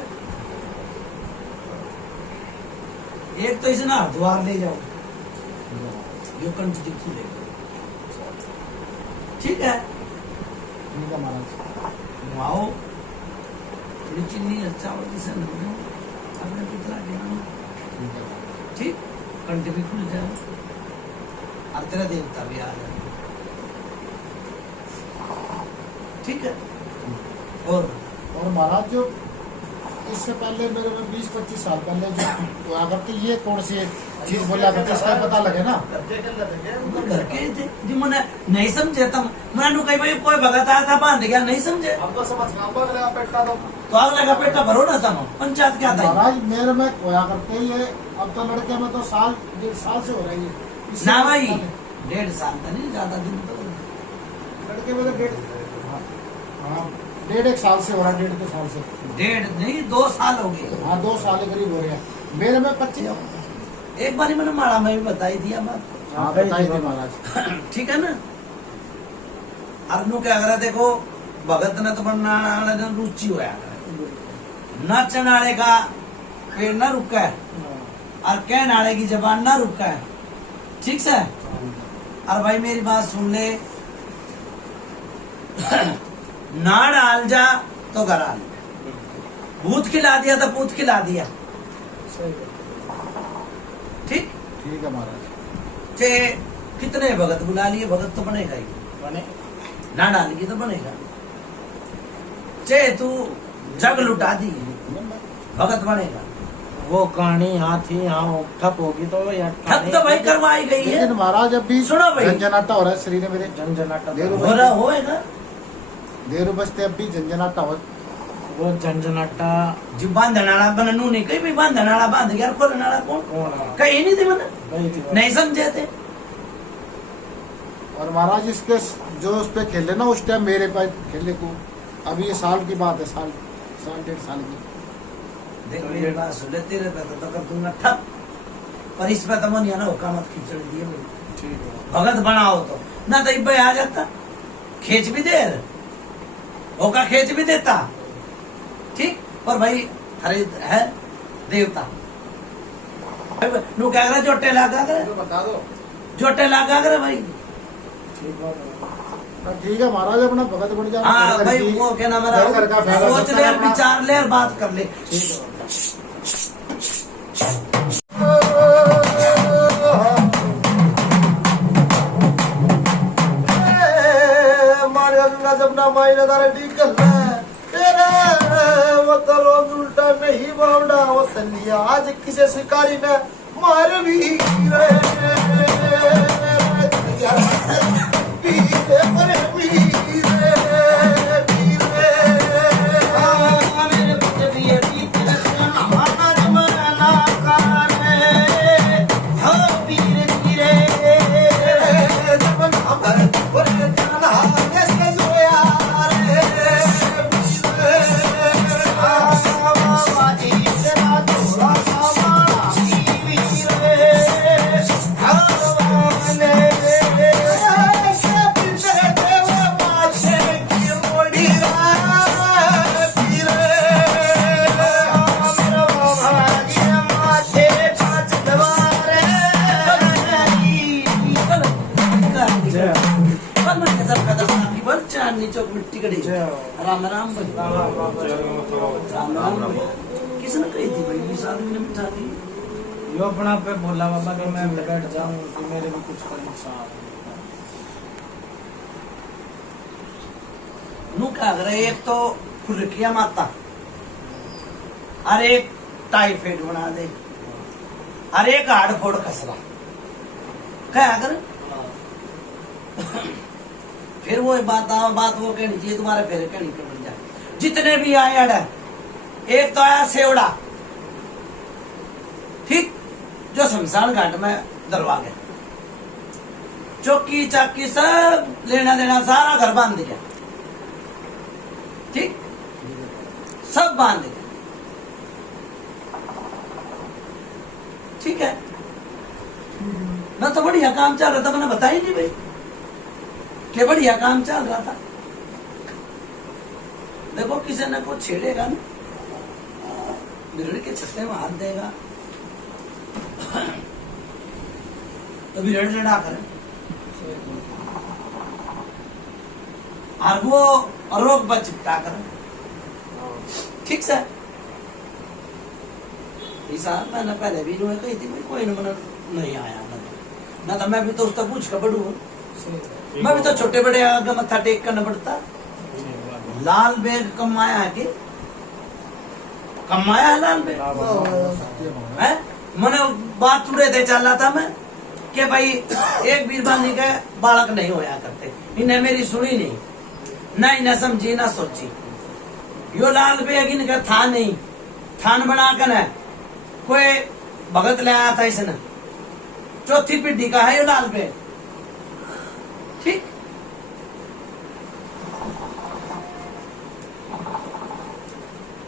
एक तो इसे ना हरिद्वार ले जाओ, ये कंट्रोडिक्शन है। ठीक है, ठीक है महाराज। आओ थोड़ी चीनी चावल की से अपने पुतला के ठीक, कंठ भी खुल जाए और तेरा देवता भी आ जाए। ठीक है। और महाराज जो इससे पहले मेरे में 20-25 साल पहले जो हुआ करती, ये कौन सी चीज बोला करती, इसका पता लगे ना। घर के थे जी, मैंने नहीं समझे तम मैंने कही भाई कोई भगत आया था बांध गया, नहीं समझे हम तो समझ गया पेटा तो आग लगा पेटा भरो ना था पंचायत क्या था महाराज। मेरे में होया करते ये, अब तो लड़के में तो 1.5 साल से हो रही है। इससे ना भाई पहले 1.5 साल था नहीं, ज्यादा दिन तो लड़के में तो 1.5 साल से हो रहा है, 1.5 साल से। 1.5 नहीं 2 साल हो गए। हाँ 2 साल के करीब हो रहे हैं। मेरे में 25। एक बार मैंने माड़ा में भी बताई थी बात। हाँ बताइए थे महाराज। ठीक है ना। अरनू क्या करा, देखो भगत ने तो बनना रुचि होया नाचन वाले का पेड़ ना रुका है और कहने वाले की जबान ना रुका है। ठीक से। और भाई मेरी बात सुन ले, ना डाल जा तो घर आ भूत खिला दिया तो पूत खिला दिया। ठीक ठीक है महाराज। चे कितने भगत बुला लिए, भगत तो बनेगा ही, बने ना डालेगी तो बनेगा। चे तू जग लुटा दी, भगत बनेगा। वो कहानी यहाँ थी, यहाँ ठप होगी तो ठप तो भाई करवाई गई है। लेकिन महाराज अभी सुनो भाई, झंझनाटा हो रहा है शरीर में मेरे। झंझनाटा देर हो रहा होएगा। देर बजते अभी झंझनाटा हो। वो झंझनाटा जो बांधनाड़ा बननू नहीं कहीं भी बांधनाड़ा बांध गया, खोलनाड़ा कौन कौन है? कहीं नहीं थे मैंने, वही थी वो। नहीं समझे थे। और महाराज इसके जो उस पे खेले ना उस टाइम मेरे पास खेले को, अभी ये साल की बात है, साल 1.5 साल की। देख मेरी बात सुन ले, तेरे पे तो कर दूंगा ठप, पर इस पे तो मन या ना हुकामत खींच दिए ठीक है। भगत बनाओ तो ना तो इब्बे आ जाता, खींच भी दे होका खींच भी देता। ठीक, पर भाई हरे है देवता नू क्या करे, जोटे लगा करे, बता दो। जोटे लगा करे भाई। ठीक है महाराज, अपना भगत बन जाए। हाँ भाई वो क्या नाम है, घर का फायदा सोच ले, विचार ले और बात कर ले। अपना मायने दारे ठीक करना है तेरा, वो तो रोज उल्टा नहीं बावड़ा, वो तलिया आज किसे शिकारी ने मार भी चौक मिट्टी कड़ी राम राम भाई, राम राम भाई। किसने कही थी भाई, इस आदमी ने बिठा दी। यो अपना पे बोला बाबा कि मैं बैठ जाऊं कि मेरे भी कुछ परेशान। नू क्या करे, एक तो फुलकिया माता और एक टाइफाइड बना दे और एक हाड़ फोड़ कसरा, क्या करे। फिर वो बात वो कहनी चाहिए तुम्हारे, फिर कहनी कर जाए। जितने भी आए अड़, एक तो आया सेवड़ा, ठीक, जो शमशान घाट में दलवा गया, चौकी चाकी सब लेना देना सारा घर बांध दिया। ठीक, सब बांध दिया। ठीक है ना, तो बढ़िया काम चल रहा था, मैंने बताया नहीं भाई कि बढ़िया काम चल रहा था। देखो किसी ने को छेड़ेगा ना, बिगड़ के छत्ते में हाथ देगा। तभी रेड लड़ा कर और वो रोग पर चिपटा कर। ठीक से मैंने पहले भी इन्होंने कही थी कोई न नहीं आया ना तो मैं भी तो उसका पूछ कर बढ़ू मैं भी तो छोटे बड़े आगे मत्था टेक करना पड़ता। लाल बेग कमाया है कि कमाया है लाल बेग है मैंने बात चुड़े थे चल रहा था मैं कि भाई एक बीरबानी के बालक नहीं होया करते इन्हें मेरी सुनी नहीं ना इन्हें समझी ना सोची यो लाल बेग इनका था नहीं थान बनाकर है कोई भगत ले आया था इसने चौथी पीढ़ी का है यो लाल बेग। ठीक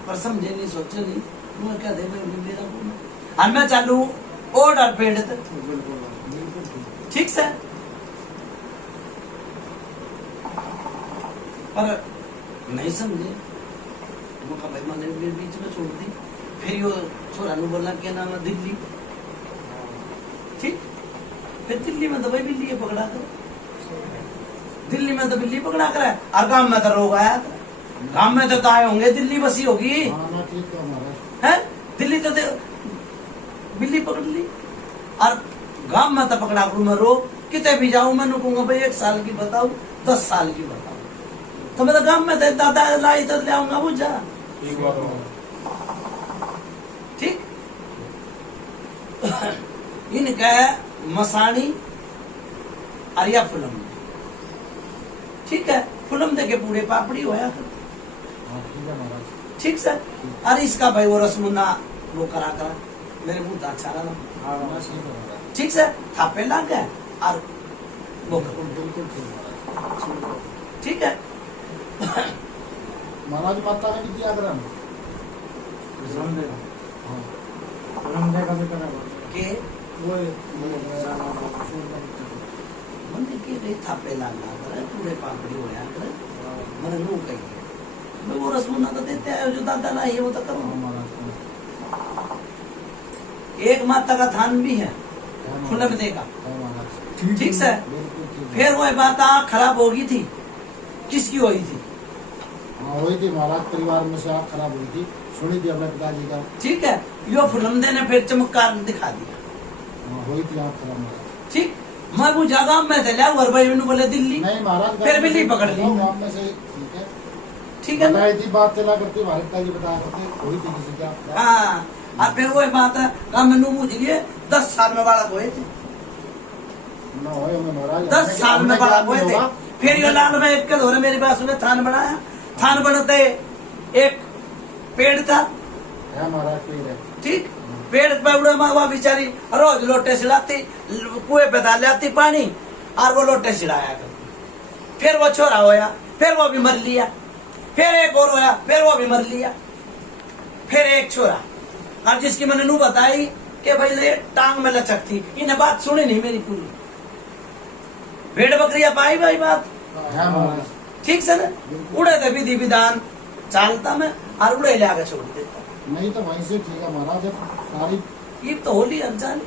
पर समझे नहीं सोचे नहीं मैं क्या दे मेरा मैं चालू ऑर्डर पेड़ ठीक से पर नहीं समझे भाई मैंने बीच में छोड़ दी फिर यो छोरा ने बोला क्या नाम है दिल्ली। ठीक फिर दिल्ली में तो भाई बिल्ली है पकड़ा कर दिल्ली में तो बिल्ली पकड़ा कर है और गांव में तो रोग आया गांव में तो आए होंगे दिल्ली बसी होगी है दिल्ली तो बिल्ली पकड़ ली और गांव में तो पकड़ा करूं मैं रोग कितने भी जाऊं मैं कहूंगा भाई 1 साल की बताओ 10 साल की बताओ तो मैं तो गांव में दादा लाई तो ले आऊंगा वो जा। ठीक इनका मसानी अरिया फुलम ठीक है फुलम दे के पूरे पापड़ी होया ठीक से अरे इसका भाई वो रसमुन्ना वो करा मेरे बहुत अच्छा रहा ठीक से थापे लग गए और वो ठीक है महाराज माता ने भी किया ग्रहण के मंदिर के गई थापे लाना करे पूरे पापड़ी होया करे मैंने नो कही मैं वो रसमुन्ना तो देते हैं जो दादा ना है वो तो करो। एक माता का थान भी है खुले में देगा ठीक से फिर वो बात आँख खराब होगी थी किसकी हुई थी हुई थी महाराज परिवार में से आँख खराब हुई थी सुनी थी अपने पिताजी का। ठीक है यो फुलमदे ने फिर चमत्कार दिखा दिया हुई थी आँख खराब। ठीक मैं वो जगह में थे लिया और भाई मैंने बोले दिल्ली नहीं महाराज फिर बिल्ली पकड़ ली गाँव में से ठीक है बताई थी बात चला करती हमारे पिताजी बताया करते हुई थी किसी का। हाँ और फिर वो बात है काम मैंने मुझ लिए 10 साल में बालक हुए थे 10 साल में बालक हुए थे फिर यो लाल में एक के मेरे पास में थान बनाया थान बनते एक पेड़ था ठीक पेड़ पे उड़े माँ बेचारी रोज लोटे सिलाती कुएं पे डाल जाती पानी और वो लोटे सिलाया करती फिर वो छोरा होया फिर वो भी मर लिया फिर एक और होया फिर वो भी मर लिया फिर एक छोरा और जिसकी मैंने नू बताई कि भाई ले टांग में लचक थी इन्हें बात सुनी नहीं मेरी पूरी भेड़ बकरिया पाई भाई बात ठीक से ना उड़े थे विधि विधान चालता में और उड़े ले आगे छोड़ देता नहीं तो वहीं से ठीक है महाराज सारी ये तो होली अनजानी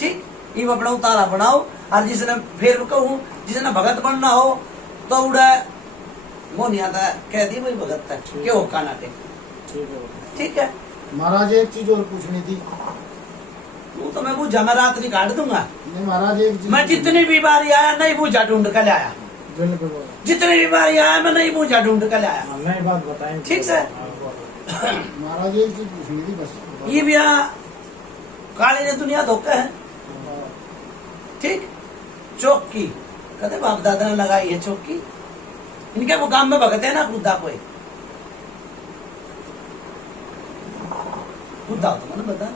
ठीक ये अपना उतारा बनाओ और जिसने फिर कहूँ जिसने भगत बनना हो तो उड़े वो नहीं आता कह दी भाई भगत तक क्यों काना टेक ठीक है महाराज एक चीज और पूछनी थी तू तो मैं बूझा मैं रात नहीं काट दूंगा नहीं महाराज एक चीज मैं जितनी भी बारी आया नहीं बूझा ढूंढ कर लाया जितनी भी बारी आया मैं नहीं बूझा ढूंढ कर लाया नई बात बताएं ठीक से महाराज एक चीज पूछनी थी बस ये भी काली ने दुनिया धोखा है ठीक चौकी कहते बाप दादा ने लगाई है चौकी इनके वो गांव में भगत है ना खुदा कोई खुदा तो मैंने बता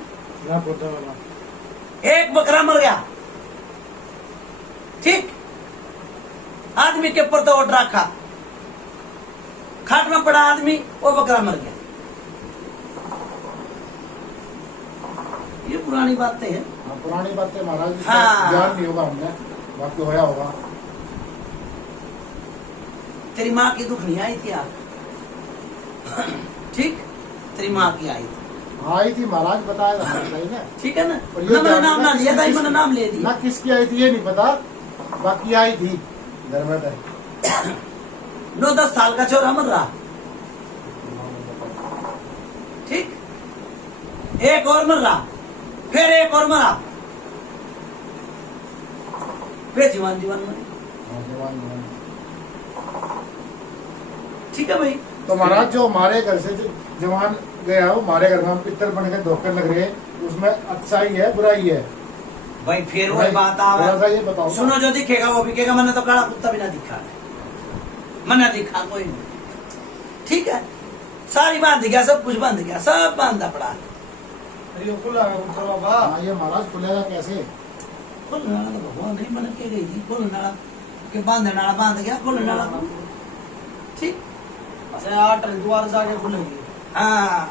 एक बकरा मर गया ठीक आदमी के ऊपर तो ओट रखा खाट में पड़ा आदमी वो बकरा मर गया ये पुरानी बातें हैं पुरानी बातें महाराज हाँ। ज्ञान नहीं होगा हमने बाकी होया होगा तेरी माँ की दुख नहीं आई थी आप ठीक तेरी माँ की आई थी आई थी महाराज, बताया था नहीं ना। ठीक है ना, और ये मैंने नाम ना लिया था, मैंने नाम ले दिया। ना किसकी आई थी ये नहीं पता, बाकी आई थी घर में। 9-10 साल का छोरा मर रहा, ठीक, एक और मर रहा, फिर एक और मरा, फिर जीवन मरे। ठीक है भाई। तो महाराज जो हमारे घर से जो जवान गया वो हमारे घर में हम पित्तर बन के धोखे लग रहे हैं, उसमें अच्छाई है बुराई है भाई? फिर वही बात आवे, थोड़ा सा ये बताओ ना। सुनो, जो दिखेगा वो बिकेगा। मैंने तो काला कुत्ता भी ना दिखा, मैंने दिखा कोई नहीं। ठीक है, सारी बांध गया, सब कुछ बांध गया, सब बांधा पड़ा। हाँ, ये महाराज खुलेगा कैसे? खुलने वाला तो भगवान नहीं बन के गई थी, खुलने वाला के बांधने वाला बांध गया, खुलने वाला। ठीक, 8 द्वार जाके खुलेगी। हाँ,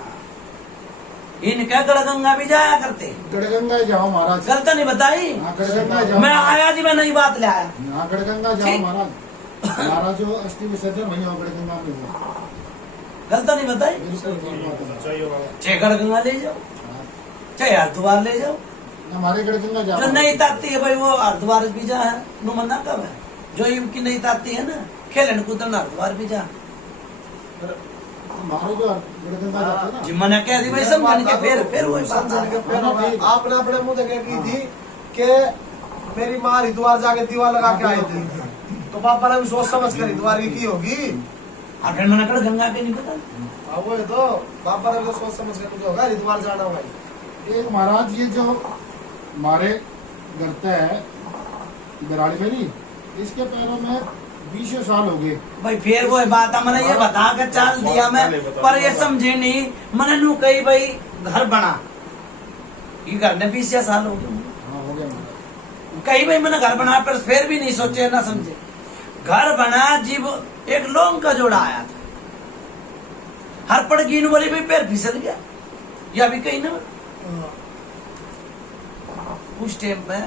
इनका गढ़गंगा भी जाया करते। गढ़गंगा जाओ महाराज। गलत नहीं बताई, हाँ गढ़गंगा जाओ। मैं आया जी, मैं नई बात ले आया। हाँ गढ़गंगा जाओ ठीक। महाराज। महाराज जो अस्थि विसर्जन वही हो गढ़गंगा में हुआ। गलत नहीं बताई, बिल्कुल ठीक बात है। चाहे गढ़गंगा ले जाओ, चाहे हरिद्वार ले जाओ। हमारे गढ़गंगा जाओ। जो नहीं ताकती है भाई, वो हरिद्वार भी जा है, नु मना कब है? जो इनकी नहीं ताकती है ना, खेलन कूदन हरिद्वार भी जा। हमारे जो गढ़गंगा जाते हैं ना, जी मना कह दी भाई, समझन के फिर वही बात आ गई। आपने अपने मुंह देखे की थी कि मेरी माँ हरिद्वार जाके दीवार लगा के आई थी, तो पापा ने भी सोच समझ कर हरिद्वार की होगी। फिर मैंने कहा गंगा के नहीं पता। वो तो पापा ने भी सोच समझ कर मुझे होगा हरिद्वार जाना भाई। एक महाराज ये जो हमारे गलता है बराड़ी मेरी, इसके पैरों में 20 साल हो गए भाई। फिर वो बात है, मैंने ये बता कर चाल दिया मैं, पर ये समझे नहीं। मैंने नू कही भाई घर बना, ये घर ने 20 साल हो गए। हाँ हो गया महाराज। कही भाई मैंने घर बनाया, पर फिर भी नहीं सोचे ना समझे। घर बना जीव एक लोंग का जोड़ा आया था, हर पड़ गिन वाली भी पैर फिसल गया, या भी कहीं ना उस टाइम पे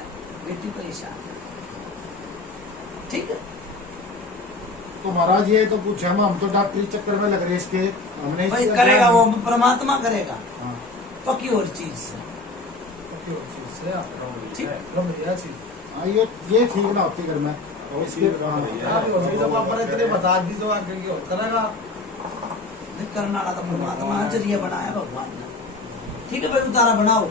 बेटी परेशान। ठीक है, तो महाराज ये तो पूछे हम तो डॉक्टरी चक्कर में लग रहे इसके, हमने भाई करेगा वो परमात्मा करेगा, हाँ। पक्की और चीज से। ठीक। हाँ ये ठीक ना होती घर में इसके। पापा ने इतने बता दी तो आगे करेगा। करना तो परमात्मा जरिया बनाया भगवान ने। ठीक है भाई, उतारा बनाओ।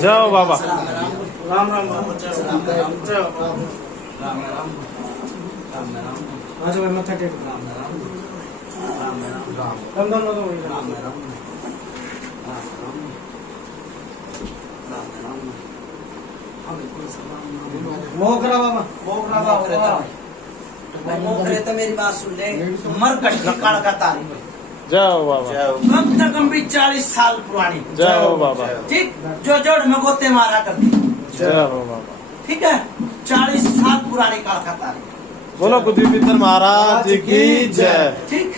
जाओ बाबा। राम राम राम राम बाबा, जय हो। राम राम जय हो बाबा। राम राम राम राम आज भाई मत्था टेक। राम राम राम राम कम दम लोगों वही राम राम। राम राम राम मोकरा बाबा, मोकरा बाबा भाई मोकरे तो मेरी बात सुन ले। मरकट की काल का तारीख जाओ बाबा। कम से कम भी 40 साल पुरानी, जाओ बाबा। ठीक, जो जोड़ में गोते मारा करती, जाओ बाबा। ठीक है, 40 साल पुरानी काल का तारीख। बोलो बुद्धि पितर महाराज की जय। ठीक,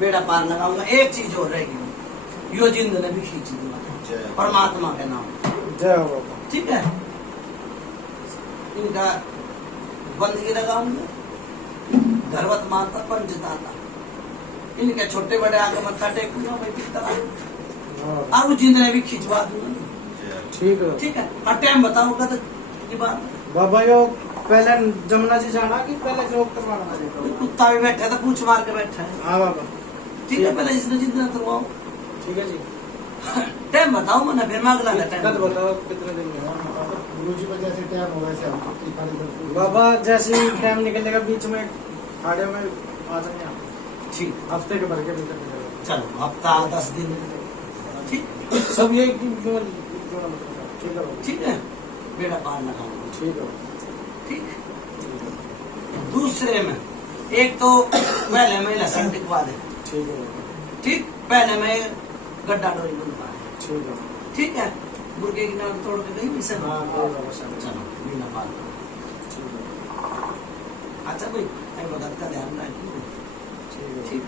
बेड़ा पार लगाऊंगा। एक चीज और रहेगी, यो जिंद ने भी खींच दूंगा परमात्मा के नाम। जय हो बाबा। ठीक है, इनका बंदगी लगाऊंगा, धरवत माता पंचदाता, इनके छोटे बड़े आगे मत्था टेकूंगा भाई पितर, और जिंद ने भी खिंचवा दूंगा। ठीक है। ठीक है, और टाइम बताऊंगा तो की बात। बाबा यो पहले जमुना जी जाना कि पहले जो करवाना है? कुत्ता भी बैठा था, पूछ मार के बैठा है। हाँ बाबा। ठीक है, पहले इसने जितना करवाओ, ठीक है जी। टाइम बताऊंगा ना, फिर मैं अगला कल टाइम बताओ कितने दिन में? गुरुजी को जैसे टाइम हो वैसे हम बाबा जैसे ही टाइम निकलेगा बीच में खाड़े में आ जाएंगे हम। ठीक, हफ्ते के भर के भीतर निकलेगा। चलो हफ्ता 10 दिन, ठीक, सब ये ठीक है। ठीक है, बेड़ा पार लगाऊंगा। ठीक है। ठीक, दूसरे में एक तो पहले में लहसुन टिकवा दे। ठीक है। ठीक, पहले में गड्ढा डोरी बनवा दे। ठीक है। ठीक है, मुर्गे की नाक तोड़ के गई मिसे। हाँ बाबा सब। चलो बिना पाल। ठीक है। अच्छा भाई, आई भगत का ध्यान रखिए। ठीक है। ठीक,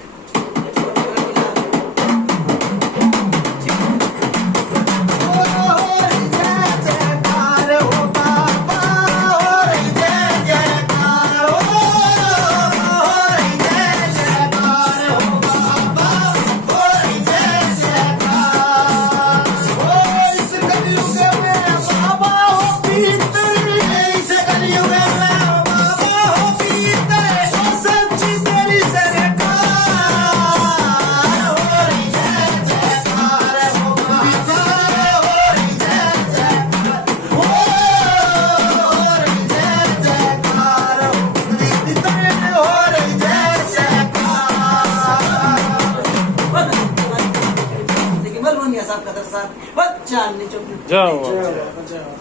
जाओ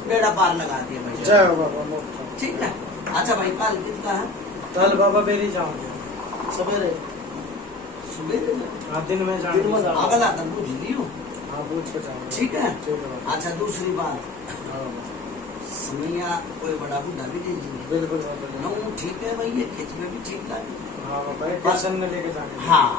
बेड़ा पार लगा दिया भाई। जय हो बाबा। ठीक है, अच्छा भाई कल कितना है? कल बाबा बेरी जाऊंगे सवेरे सुबह हाँ दिन में जाऊंगे। अगला तक बुझ लियो। हाँ पूछ के जाऊंगे। ठीक है, ठीक है बाबा। अच्छा दूसरी बात, हाँ समैया कोई बड़ा बुढ़ा भी दे दीजिए। बिल्कुल बाबा। ठीक है भाई, ये खिंच में भी ठीक लगे। हाँ बाबा टेंशन न लेके जाएंगे। हाँ,